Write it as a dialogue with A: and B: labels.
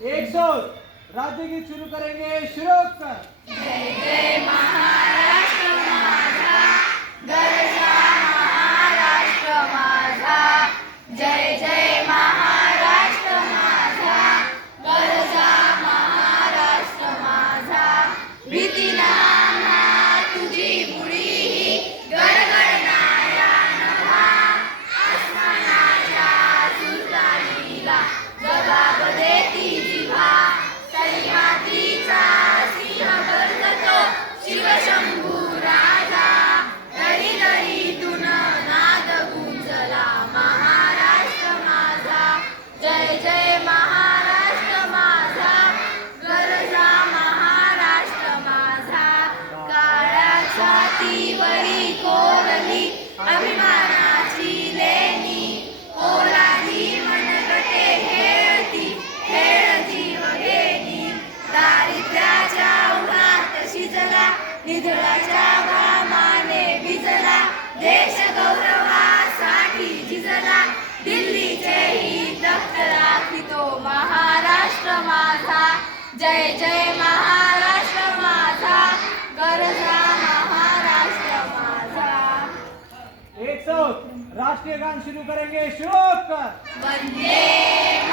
A: एक सौ राज्य की शुरू करेंगे
B: शुरू कर निधळाच्या घामाने भिजला देश गौरवासाठी झिजला दिल्लीचेही तख्त राखितो महाराष्ट्र माझा. जय जय महाराष्ट्र माझा. गरजा महाराष्ट्र माझा.
A: एक साथ राष्ट्रीय गान शुरू करेंगे
B: मातरम वंदे